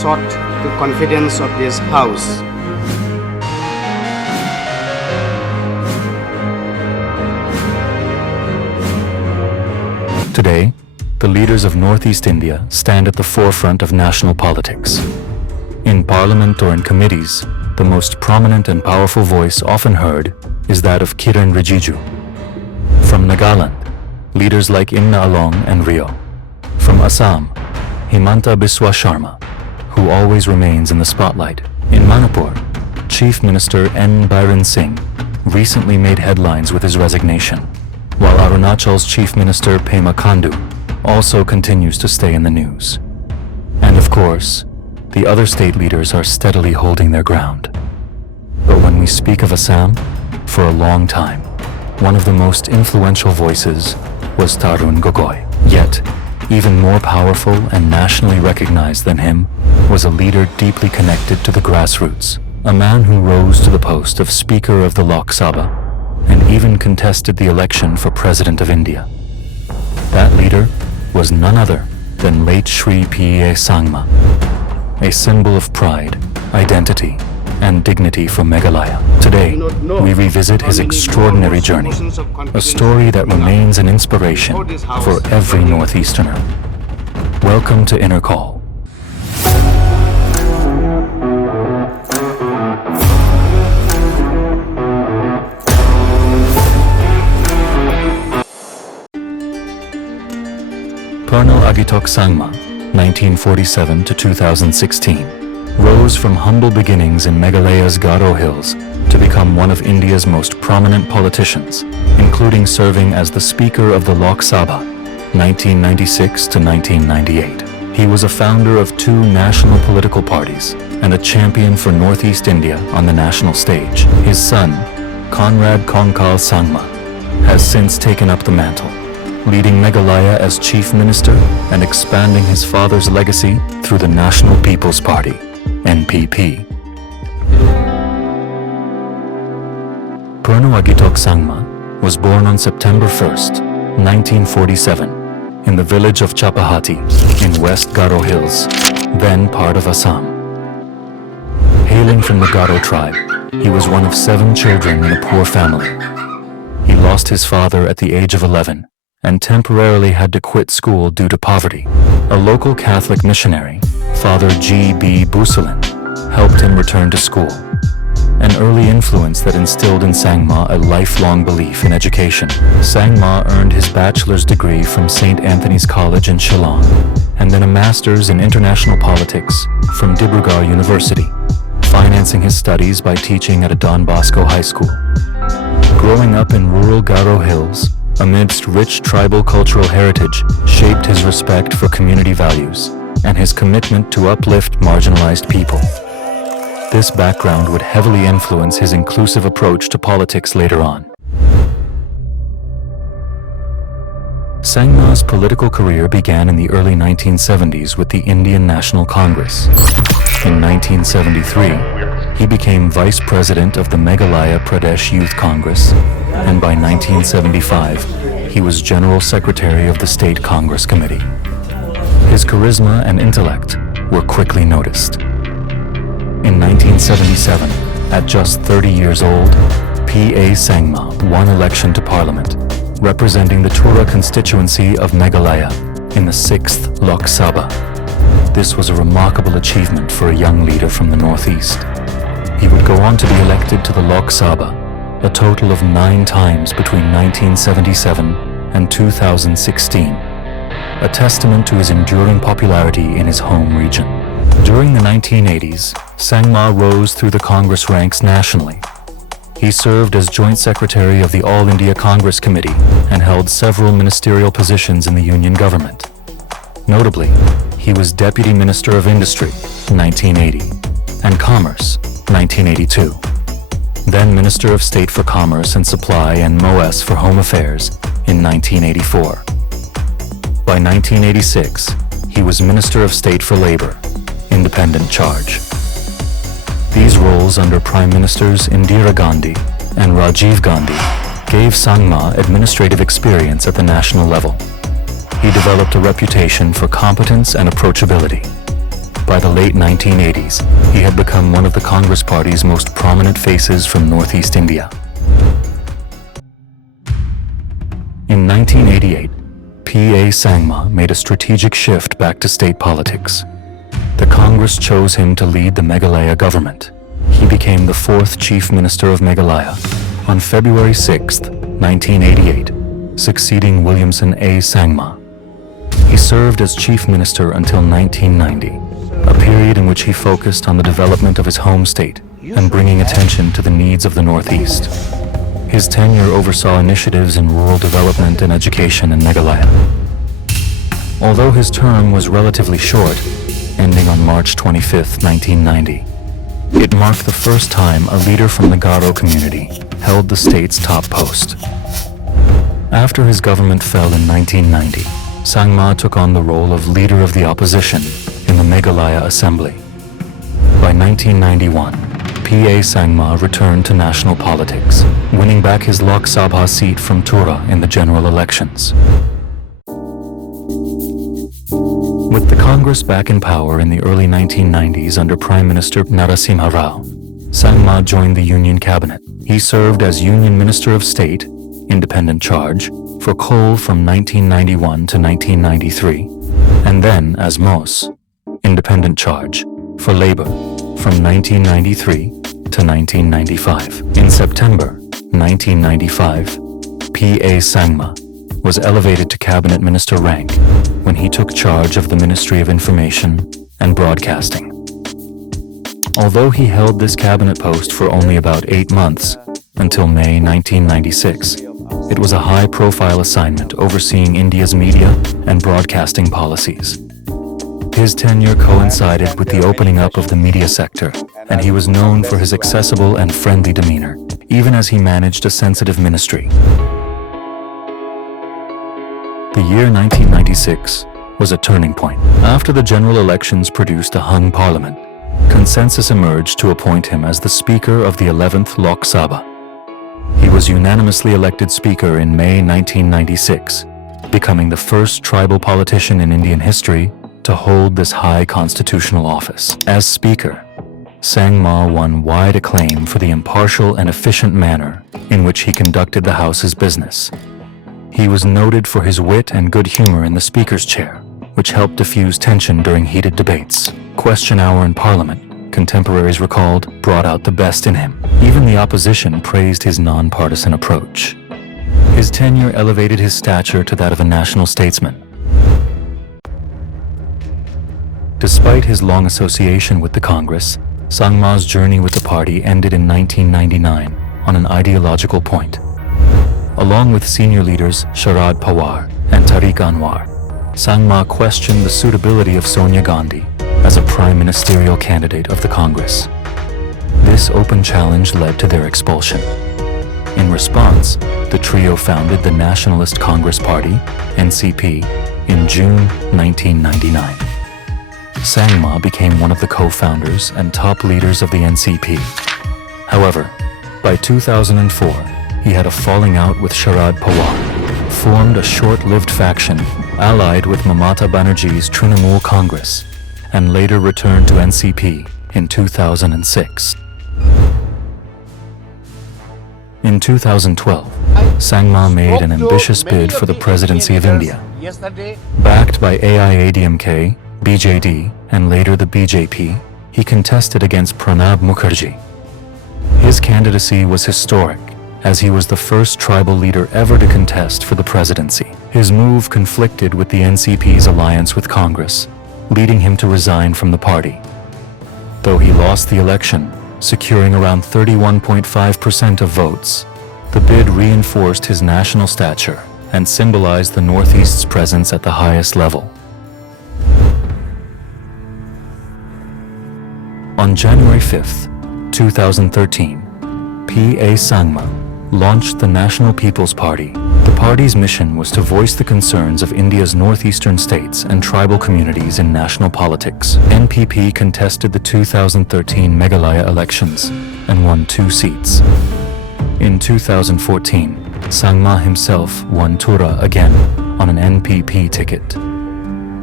sought the confidence of this House. Today, the leaders of Northeast India stand at the forefront of national politics. In parliament or in committees, the most prominent and powerful voice often heard is that of Kiran Rijiju. From Nagaland, leaders like Imna Along and Rio. From Assam, Himanta Biswa Sharma, who always remains in the spotlight. In Manipur, Chief Minister N. Biren Singh recently made headlines with his resignation, while Arunachal's Chief Minister Pema Khandu also continues to stay in the news. And of course, the other state leaders are steadily holding their ground. But when we speak of Assam, for a long time, one of the most influential voices was Tarun Gogoi. Yet, even more powerful and nationally recognized than him was a leader deeply connected to the grassroots, a man who rose to the post of Speaker of the Lok Sabha and even contested the election for President of India. That leader was none other than late Shri P.A.Sangma, a symbol of pride, identity, and dignity for Meghalaya. Today, we revisit his extraordinary journey, a story that remains an inspiration for every Northeasterner. Welcome to Inner Call. P.A.Sangma, 1947 to 2016, rose from humble beginnings in Meghalaya's Garo Hills to become one of India's most prominent politicians, including serving as the Speaker of the Lok Sabha, 1996 to 1998. He was a founder of two national political parties and a champion for Northeast India on the national stage. His son, Conrad P.A.Sangma, has since taken up the mantle, leading Meghalaya as Chief Minister and expanding his father's legacy through the National People's Party, NPP. P.A.Sangma was born on September 1st, 1947, in the village of Chapahati in West Garo Hills, then part of Assam. Hailing from the Garo tribe, he was one of 7 children in a poor family. He lost his father at the age of 11 and temporarily had to quit school due to poverty. A local Catholic missionary, Father G.B. Busalin, helped him return to school, an early influence that instilled in Sangma a lifelong belief in education. Sangma earned his bachelor's degree from St. Anthony's College in Shillong, and then a master's in international politics from Dibrugarh University, financing his studies by teaching at a Don Bosco high school. Growing up in rural Garo Hills, amidst rich tribal cultural heritage, shaped his respect for community values and his commitment to uplift marginalized people. This background would heavily influence his inclusive approach to politics later on. Sangma's political career began in the early 1970s with the Indian National Congress. In 1973, he became Vice President of the Meghalaya Pradesh Youth Congress, and by 1975, he was General Secretary of the State Congress Committee. His charisma and intellect were quickly noticed. In 1977, at just 30 years old, P.A.Sangma won election to Parliament, representing the Tura constituency of Meghalaya in the 6th Lok Sabha. This was a remarkable achievement for a young leader from the Northeast. He would go on to be elected to the Lok Sabha a total of 9 times between 1977 and 2016, a testament to his enduring popularity in his home region. During the 1980s, Sangma rose through the Congress ranks nationally. He served as Joint Secretary of the All India Congress Committee and held several ministerial positions in the Union government. Notably, he was Deputy Minister of Industry, 1980, and Commerce, 1982. Then Minister of State for Commerce and Supply and MOS for Home Affairs in 1984. By 1986, he was Minister of State for Labor, independent charge. These roles under Prime Ministers Indira Gandhi and Rajiv Gandhi gave Sangma administrative experience at the national level. He developed a reputation for competence and approachability. By the late 1980s, he had become one of the Congress Party's most prominent faces from Northeast India. In 1988, P.A.Sangma made a strategic shift back to state politics. The Congress chose him to lead the Meghalaya government. He became the fourth Chief Minister of Meghalaya on February 6, 1988, succeeding Williamson A. Sangma. He served as Chief Minister until 1990, a period in which he focused on the development of his home state and bringing attention to the needs of the Northeast. His tenure oversaw initiatives in rural development and education in Meghalaya. Although his term was relatively short, ending on March 25, 1990, it marked the first time a leader from the Garo community held the state's top post. After his government fell in 1990, Sangma took on the role of leader of the opposition in the Meghalaya Assembly. By 1991, P.A.Sangma returned to national politics, winning back his Lok Sabha seat from Tura in the general elections. With the Congress back in power in the early 1990s under Prime Minister Narasimha Rao, Sangma joined the Union Cabinet. He served as Union Minister of State, Independent Charge, for coal from 1991 to 1993, and then as MOS, Independent Charge, for labor from 1993 to 1995. In September 1995, P.A.Sangma was elevated to cabinet minister rank when he took charge of the Ministry of Information and Broadcasting. Although he held this cabinet post for only about 8 months, until May 1996, it was a high-profile assignment overseeing India's media and broadcasting policies. His tenure coincided with the opening up of the media sector, and he was known for his accessible and friendly demeanor, even as he managed a sensitive ministry. The year 1996 was a turning point. After the general elections produced a hung parliament, consensus emerged to appoint him as the Speaker of the 11th Lok Sabha. He was unanimously elected Speaker in May 1996, becoming the first tribal politician in Indian history to hold this high constitutional office. As Speaker, Sangma won wide acclaim for the impartial and efficient manner in which he conducted the House's business. He was noted for his wit and good humor in the Speaker's chair, which helped diffuse tension during heated debates. Question hour in Parliament, contemporaries recalled, brought out the best in him. Even the opposition praised his non-partisan approach. His tenure elevated his stature to that of a national statesman. Despite his long association with the Congress, Sangma's journey with the party ended in 1999 on an ideological point. Along with senior leaders Sharad Pawar and Tariq Anwar, Sangma questioned the suitability of Sonia Gandhi as a prime ministerial candidate of the Congress. This open challenge led to their expulsion. In response, the trio founded the Nationalist Congress Party, NCP, in June 1999. Sangma became one of the co-founders and top leaders of the NCP. However, by 2004, he had a falling out with Sharad Pawar, formed a short-lived faction allied with Mamata Banerjee's Trinamool Congress, and later returned to NCP in 2006. In 2012, Sangma made an ambitious bid for the presidency of India. Backed by AIADMK, BJD, and later the BJP, he contested against Pranab Mukherjee. His candidacy was historic, as he was the first tribal leader ever to contest for the presidency. His move conflicted with the NCP's alliance with Congress, leading him to resign from the party. Though he lost the election, securing around 31.5% of votes, the bid reinforced his national stature and symbolized the Northeast's presence at the highest level. On January 5, 2013, P.A.Sangma launched the National People's Party. The party's mission was to voice the concerns of India's northeastern states and tribal communities in national politics. NPP contested the 2013 Meghalaya elections and won 2 seats. In 2014, Sangma himself won Tura again on an NPP ticket.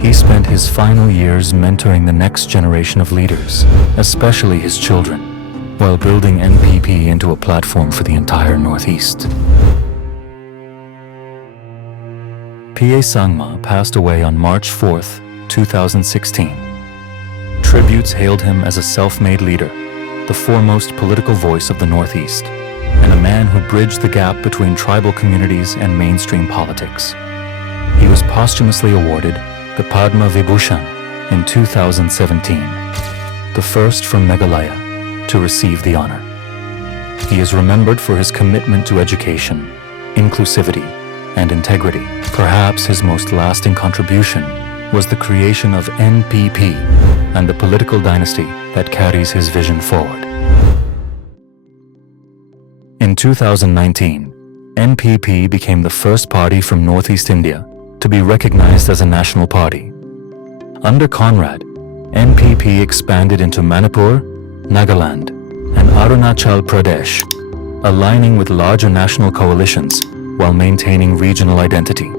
He spent his final years mentoring the next generation of leaders, especially his children, while building NPP into a platform for the entire Northeast. P.A.Sangma passed away on March 4, 2016. Tributes hailed him as a self-made leader, the foremost political voice of the Northeast, and a man who bridged the gap between tribal communities and mainstream politics. He was posthumously awarded the Padma Vibhushan in 2017, the first from Meghalaya to receive the honor. He is remembered for his commitment to education, inclusivity, and integrity. Perhaps his most lasting contribution was the creation of NPP and the political dynasty that carries his vision forward. In 2019, NPP became the first party from Northeast India to be recognized as a national party. Under Conrad, NPP expanded into Manipur, Nagaland, and Arunachal Pradesh, aligning with larger national coalitions while maintaining regional identity.